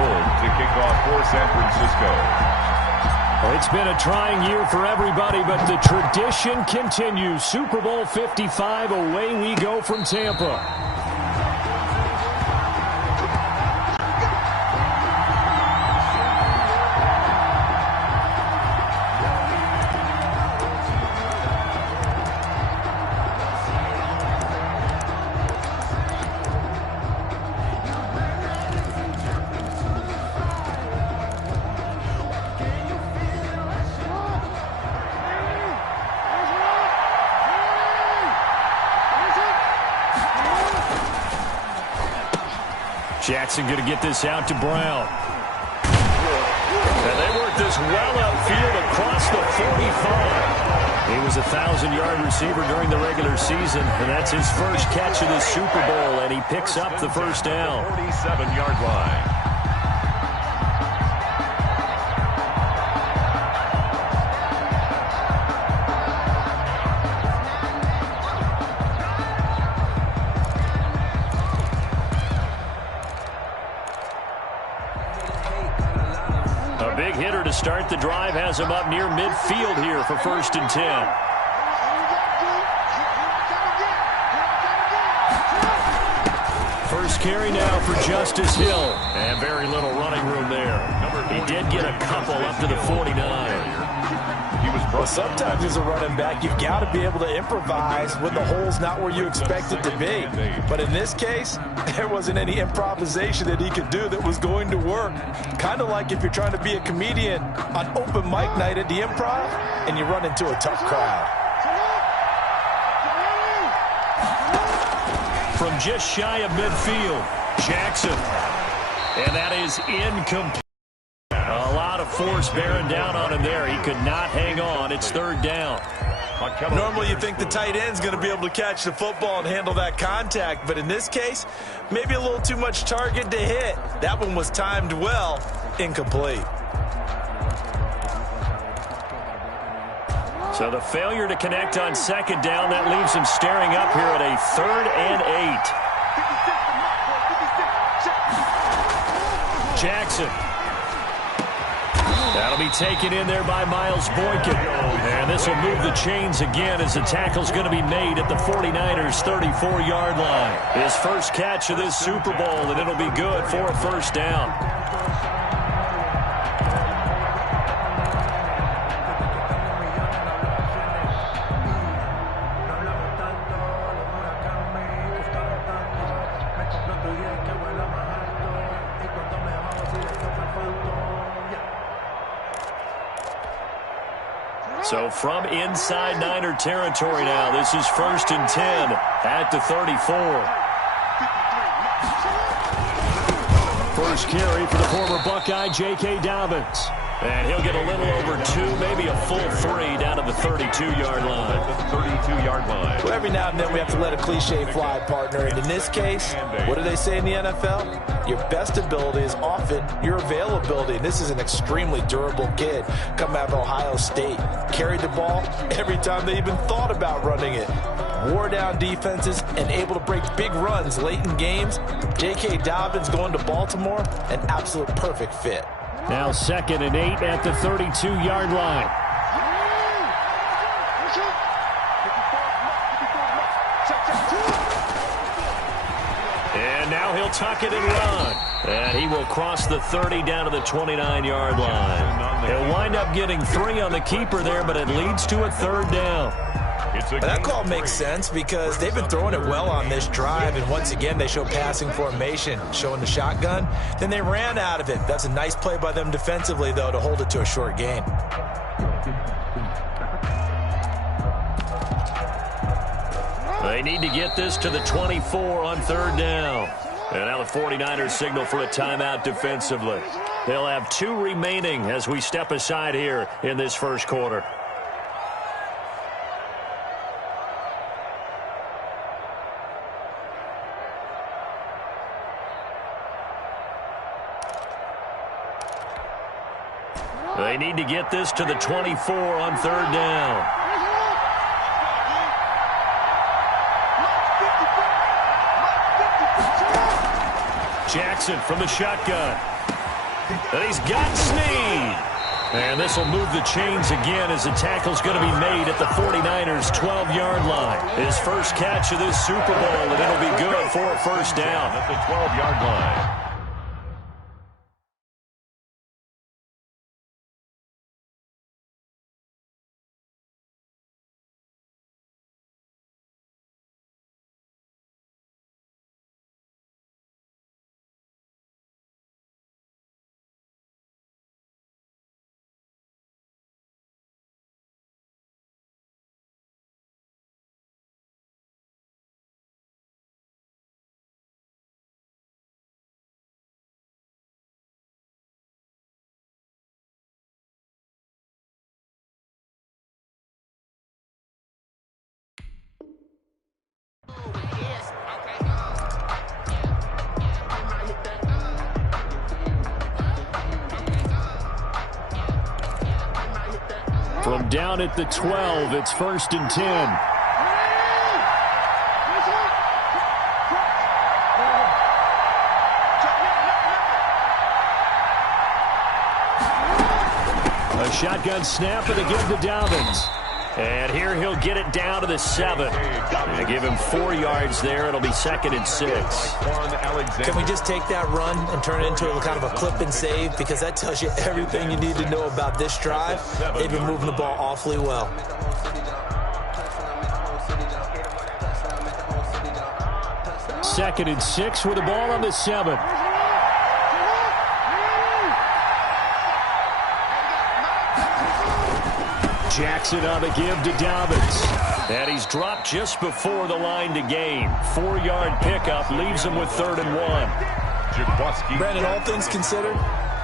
home to kick off for San Francisco. Well, it's been a trying year for everybody, but the tradition continues. Super Bowl 55, away we go from Tampa. Jackson going to get this out to Brown. And they work this well upfield across the 45. He was a 1,000-yard receiver during the regular season, and that's his first catch of the Super Bowl, and he picks up the first down. 47-yard line. Hitter to start the drive has him up near midfield here for 1st and 10. First carry now for Justice Hill, and very little running room there. He did get a couple up to the 49. Well, sometimes as a running back, you've got to be able to improvise when the hole's not where you expect it to be. But in this case, there wasn't any improvisation that he could do that was going to work. Kind of like if you're trying to be a comedian on open mic night at the Improv and you run into a tough crowd. From just shy of midfield, Jackson. And that is incomplete. A lot of force bearing down on him there. He could not hang on. It's 3rd down. Normally you think the tight end's going to be able to catch the football and handle that contact, but in this case, maybe a little too much target to hit. That one was timed well, incomplete. So the failure to connect on 2nd down, that leaves him staring up here at a 3rd and 8. Jackson. That'll be taken in there by Miles Boykin. And this will move the chains again as the tackle's going to be made at the 49ers' 34-yard line. His first catch of this Super Bowl, and it'll be good for a 1st down. So from inside Niner territory now, this is 1st and 10 at the 34. First carry for the former Buckeye, J.K. Dobbins. And he'll get a little over 2, maybe a full 3 down to the 32-yard line. 32-yard line. Well, every now and then we have to let a cliche fly, partner. And in this case, what do they say in the NFL? Your best ability is often your availability. And this is an extremely durable kid coming out of Ohio State. Carried the ball every time they even thought about running it. Wore down defenses and able to break big runs late in games. J.K. Dobbins going to Baltimore, an absolute perfect fit. Now 2nd and 8 at the 32-yard line. And now he'll tuck it and run. And he will cross the 30 down to the 29-yard line. He'll wind up getting 3 on the keeper there, but it leads to a 3rd down. That call makes sense because they've been throwing it well on this drive, and once again they show passing formation, showing the shotgun. Then they ran out of it. That's a nice play by them defensively, though, to hold it to a short gain. They need to get this to the 24 on 3rd down. And now the 49ers signal for a timeout defensively. They'll have 2 remaining as we step aside here in this first quarter. They need to get this to the 24 on 3rd down. Jackson from the shotgun. And he's got Snead. And this will move the chains again as the tackle's going to be made at the 49ers' 12-yard line. His first catch of this Super Bowl, and it'll be good for a first down. At the 12-yard line. From down at the 12, it's 1st and 10. A shotgun snap and again to Dobbins. And here he'll get it down to the 7. They give him 4 yards there. It'll be 2nd and 6. Can we just take that run and turn it into a kind of a clip and save? Because that tells you everything you need to know about this drive. They've been moving the ball awfully well. Second and 6 with the ball on the 7. Jackson on the give to Dobbins. And he's dropped just before the line to gain. 4-yard pickup leaves him with 3rd and 1. Brandon, all things considered,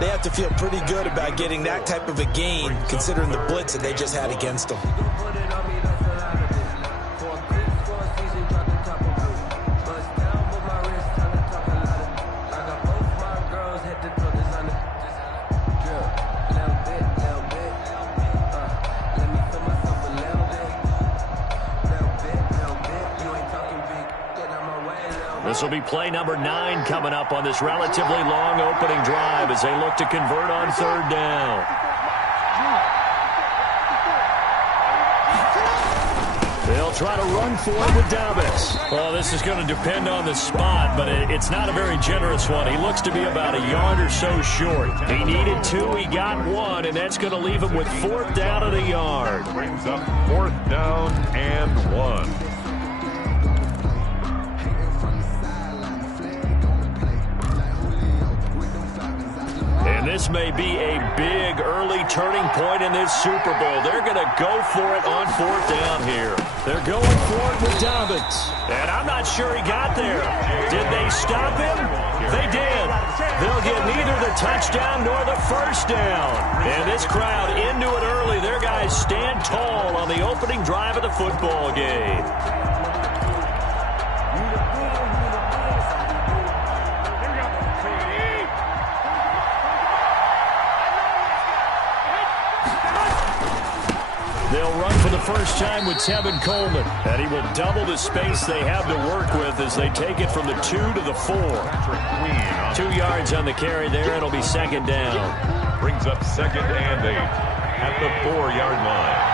they have to feel pretty good about getting that type of a gain, considering the blitz that they just had against them. This will be play number 9 coming up on this relatively long opening drive as they look to convert on 3rd down. They'll try to run for it with Dobbins. Well, this is going to depend on the spot, but it's not a very generous one. He looks to be about a yard or so short. He needed 2, he got 1, and that's going to leave him with 4th down at a yard. Brings up 4th down and 1. This may be a big early turning point in this Super Bowl. They're going to go for it on 4th down here. They're going for it with Dobbins. And I'm not sure he got there. Did they stop him? They did. They'll get neither the touchdown nor the first down. And this crowd into it early. Their guys stand tall on the opening drive of the football game. They'll run for the first time with Tevin Coleman. And he will double the space they have to work with as they take it from the 2 to the 4. 2 yards on the carry there. It'll be 2nd down. Brings up 2nd and 8 at the 4-yard line.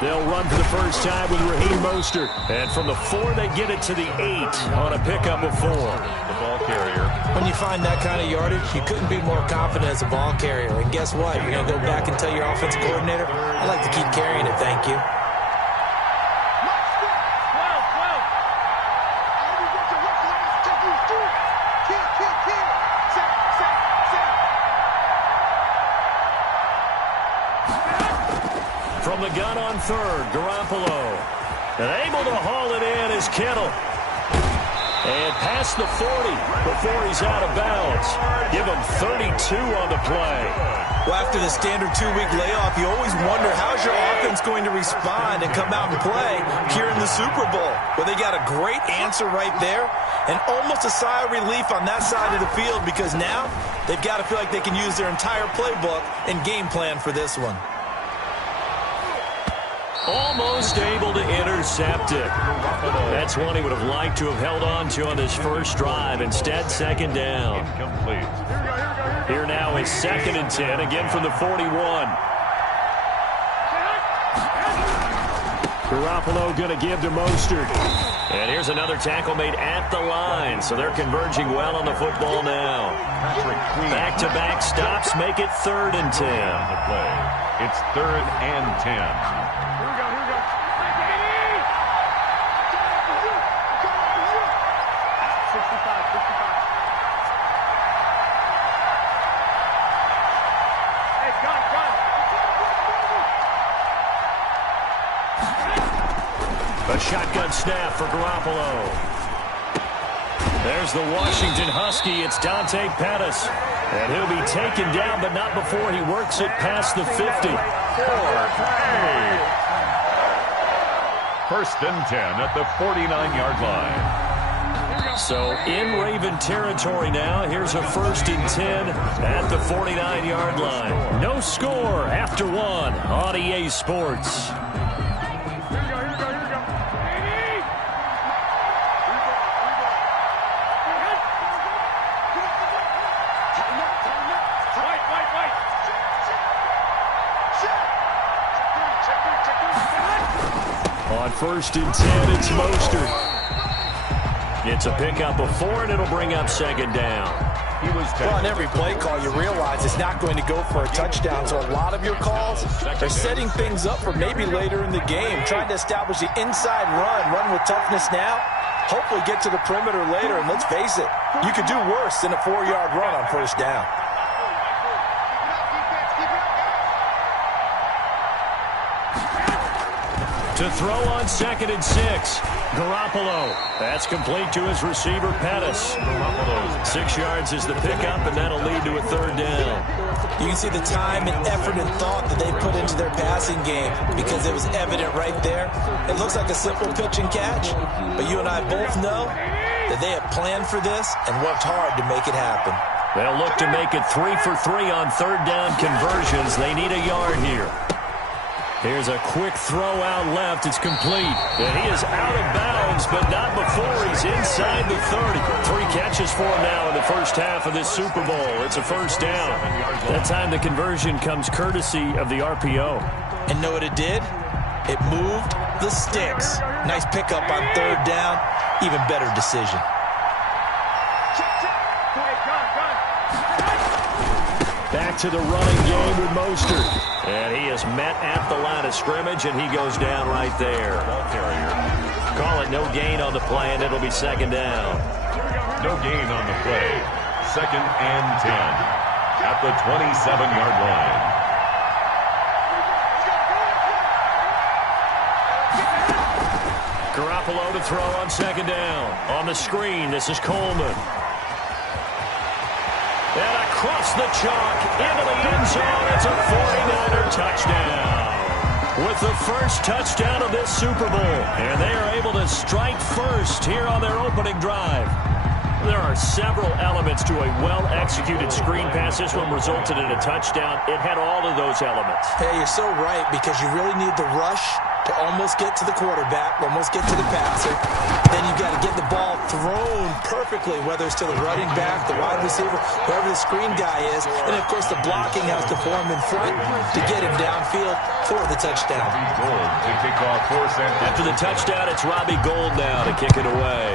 They'll run for the first time with Raheem Mostert. And from the 4, they get it to the 8 on a pickup of 4. The ball carrier. When you find that kind of yardage, you couldn't be more confident as a ball carrier. And guess what? You're going to go back and tell your offensive coordinator, I'd like to keep carrying it, thank you. From the gun on 3rd, Garoppolo. And able to haul it in is Kittle. And past the 40 before he's out of bounds. Give him 32 on the play. Well, after the standard 2-week layoff, you always wonder how's your offense going to respond and come out and play here in the Super Bowl. Well, they got a great answer right there and almost a sigh of relief on that side of the field because now they've got to feel like they can use their entire playbook and game plan for this one. Almost able to intercept it. That's one he would have liked to have held on to on this first drive. Instead, second down. Incomplete. Here now is 2nd and 10, again from the 41. Garoppolo going to give to Mostert. And here's another tackle made at the line, so they're converging well on the football now. Back-to-back stops make it 3rd and 10. On the play. It's 3rd and 10. A shotgun snap for Garoppolo. There's the Washington Husky. It's Dante Pettis. And he'll be taken down, but not before he works it past the 50. 1st and 10 at the 49-yard line. So in Raven territory now. Here's a 1st and 10 at the 49-yard line. No score after 1 on EA Sports. On 1st and 10, it's Mostert. It's a pickup of 4, and it'll bring up 2nd down. Well, on every play call, you realize it's not going to go for a touchdown. So a lot of your calls are setting things up for maybe later in the game, trying to establish the inside run with toughness now, hopefully get to the perimeter later. And let's face it, you could do worse than a 4-yard run on 1st down. To throw on 2nd and 6. Garoppolo. That's complete to his receiver, Pettis. 6 yards is the pickup, and that'll lead to a 3rd down. You can see the time and effort and thought that they put into their passing game because it was evident right there. It looks like a simple pitch and catch, but you and I both know that they have planned for this and worked hard to make it happen. They'll look to make it 3 for 3 on 3rd down conversions. They need a yard here. Here's a quick throw out left. It's complete. And he is out of bounds, but not before he's inside the 30. 3 catches for him now in the first half of this Super Bowl. It's a 1st down. That time the conversion comes courtesy of the RPO. And know what it did? It moved the sticks. Nice pickup on 3rd down. Even better decision. Back to the running game with Mostert. And he is met at the line of scrimmage, and he goes down right there. Call it no gain on the play, and it'll be 2nd down. No gain on the play. 2nd and 10 at the 27-yard line. Garoppolo to throw on 2nd down. On the screen, this is Coleman. And across the chalk, into the end zone, it's a 49er touchdown. With the first touchdown of this Super Bowl. And they are able to strike first here on their opening drive. There are several elements to a well-executed screen pass. This one resulted in a touchdown. It had all of those elements. Hey, you're so right, because you really need the rush to almost get to the quarterback, almost get to the passer. Then you've got to get the ball thrown perfectly, whether it's to the running back, the wide receiver, whoever the screen guy is. And, of course, the blocking has to form in front to get him downfield for the touchdown. Gold to kick off 4th and 10. After the touchdown, it's Robbie Gould now to kick it away.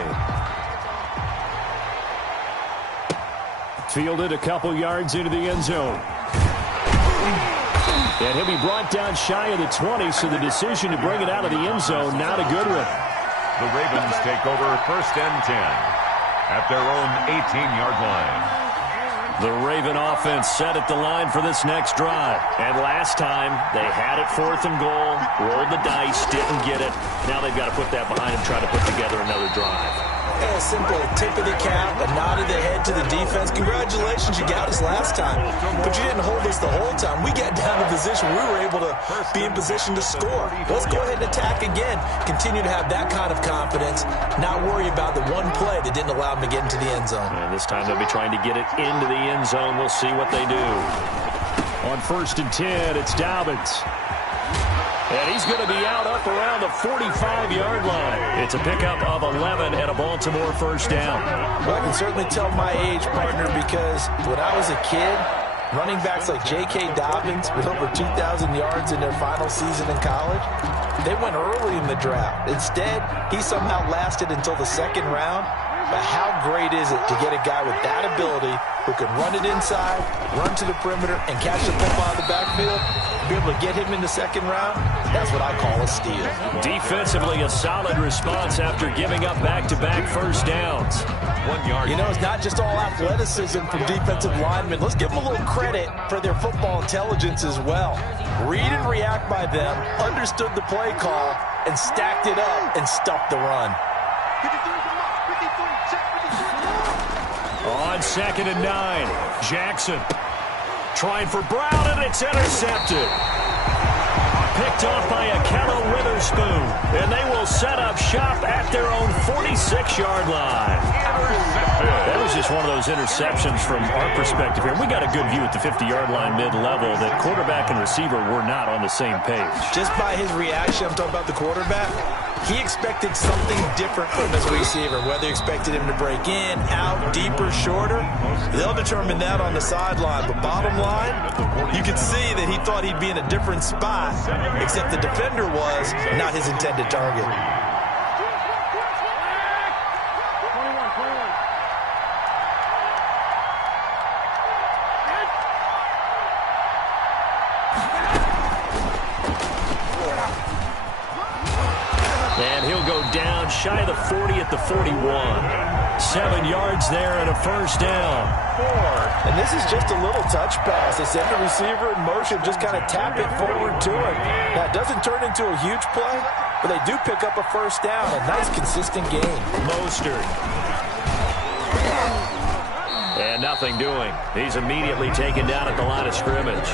Fielded a couple yards into the end zone. And he'll be brought down shy of the 20, so the decision to bring it out of the end zone, not a good one. The Ravens take over 1st and 10 at their own 18-yard line. The Raven offense set at the line for this next drive. And last time, they had it 4th and goal, rolled the dice, didn't get it. Now they've got to put that behind them, try to put together another drive. A simple tip of the cap, a nod of the head to the defense. Congratulations, you got us last time. But you didn't hold us the whole time. We got down to position. We were able to be in position to score. Let's go ahead and attack again. Continue to have that kind of confidence. Not worry about the one play that didn't allow them to get into the end zone. And this time they'll be trying to get it into the end zone. We'll see what they do. On 1st and 10, it's Dobbins. And he's going to be out up around the 45-yard line. It's a pickup of 11 and a Baltimore first down. Well, I can certainly tell my age, partner, because when I was a kid, running backs like J.K. Dobbins with over 2,000 yards in their final season in college, they went early in the draft. Instead, he somehow lasted until the second round. But how great is it to get a guy with that ability who can run it inside, run to the perimeter, and catch the football out of the backfield? Be able to get him in the second round, that's what I call a steal. Defensively, a solid response after giving up back-to-back first downs. 1 yard. You know, it's not just all athleticism from defensive linemen. Let's give them a little credit for their football intelligence as well. Read and react by them, understood the play call, and stacked it up and stuffed the run. On 2nd and 9, Jackson trying for Brown, and it's intercepted. Picked off by Akello Witherspoon, and they will set up shop at their own 46-yard line. That was just one of those interceptions from our perspective here. We got a good view at the 50-yard line mid-level that quarterback and receiver were not on the same page. Just by his reaction, I'm talking about the quarterback, he expected something different from his receiver, whether he expected him to break in, out, deeper, shorter. They'll determine that on the sideline. But bottom line, you could see that he thought he'd be in a different spot, except the defender was not his intended target. And he'll go down shy of the 40 at the 41. 7 yards there and a first down. And this is just a little touch pass. They send the receiver in motion, just kind of tap it forward to him. Now, it doesn't turn into a huge play, but they do pick up a first down. A nice, consistent gain. Mostert. And nothing doing. He's immediately taken down at the line of scrimmage.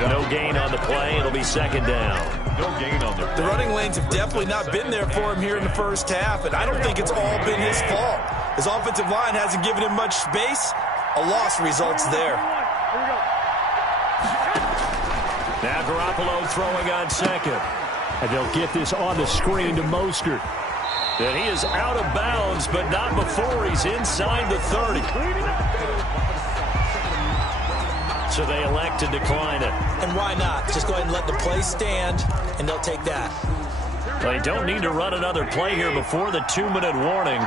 No gain on the play. It'll be second down. No gain on the running lanes have definitely not been there for him here in the first half, and I don't think it's all been his fault. His offensive line hasn't given him much space. A loss results there. Now Garoppolo throwing on second. And they'll get this on the screen to Mostert. And he is out of bounds, but not before he's inside the 30. So they elect to decline it. And why not? Just go ahead and let the play stand, and they'll take that. They don't need to run another play here before the 2-minute warning.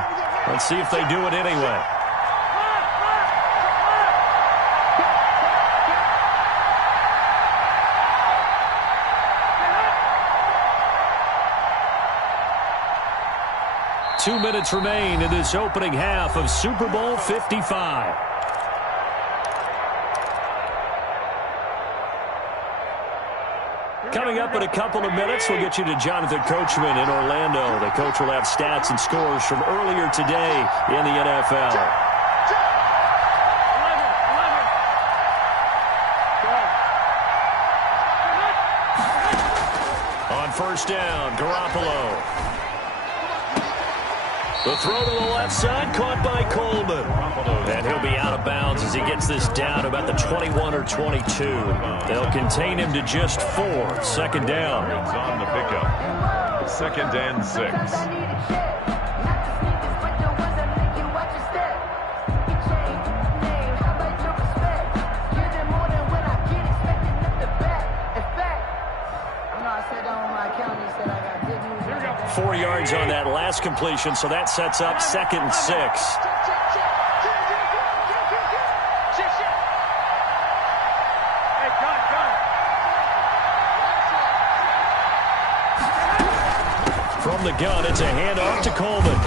Let's see if they do it anyway. Two minutes remain in this opening half of Super Bowl 55. Coming up in a couple of minutes, we'll get you to Jonathan Coachman in Orlando. The coach will have stats and scores from earlier today in the NFL. On first down, Garoppolo. The throw to the left side, caught by Coleman. And he'll be out of bounds as he gets this down about the 21 or 22. They'll contain him to just 4. Second down. on the pickup. 2nd and 6. Here 4 yards on that last completion, so that sets up 2nd and 6. From the gun, it's a handoff to Coleman.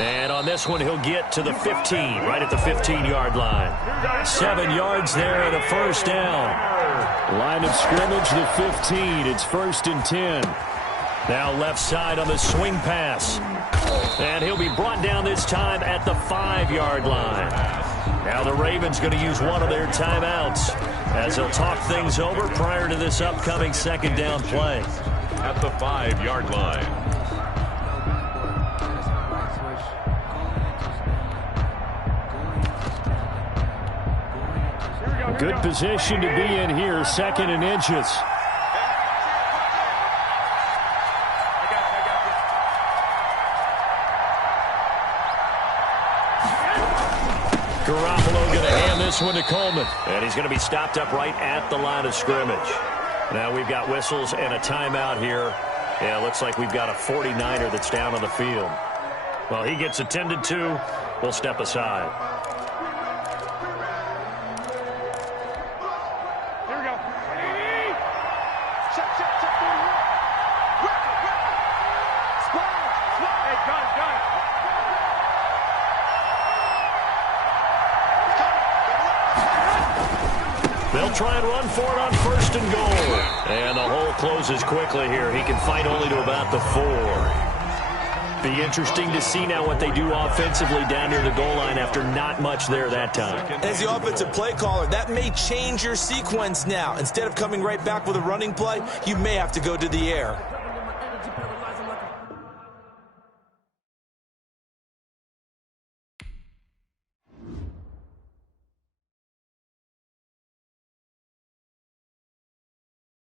And on this one, he'll get to the 15, right at the 15-yard line. 7 yards there and a first down. Line of scrimmage, the 15. It's 1st and 10. Now left side on the swing pass. And he'll be brought down this time at the 5-yard line. Now the Ravens going to use one of their timeouts as they'll talk things over prior to this upcoming second down play. At the 5-yard line. Good position to be in here, 2nd and inches. Garoppolo going to hand this one to Coleman. And he's going to be stopped up right at the line of scrimmage. Now we've got whistles and a timeout here. Yeah, looks like we've got a 49er that's down on the field. Well, he gets attended to. We'll step aside. Here we go. Check. Hey, gun. They'll try and run for it on 1st and goal. And the hole closes quickly here. He can fight only to about the 4. Be interesting to see now what they do offensively down near the goal line after not much there that time. As the offensive play caller, that may change your sequence now. Instead of coming right back with a running play, you may have to go to the air.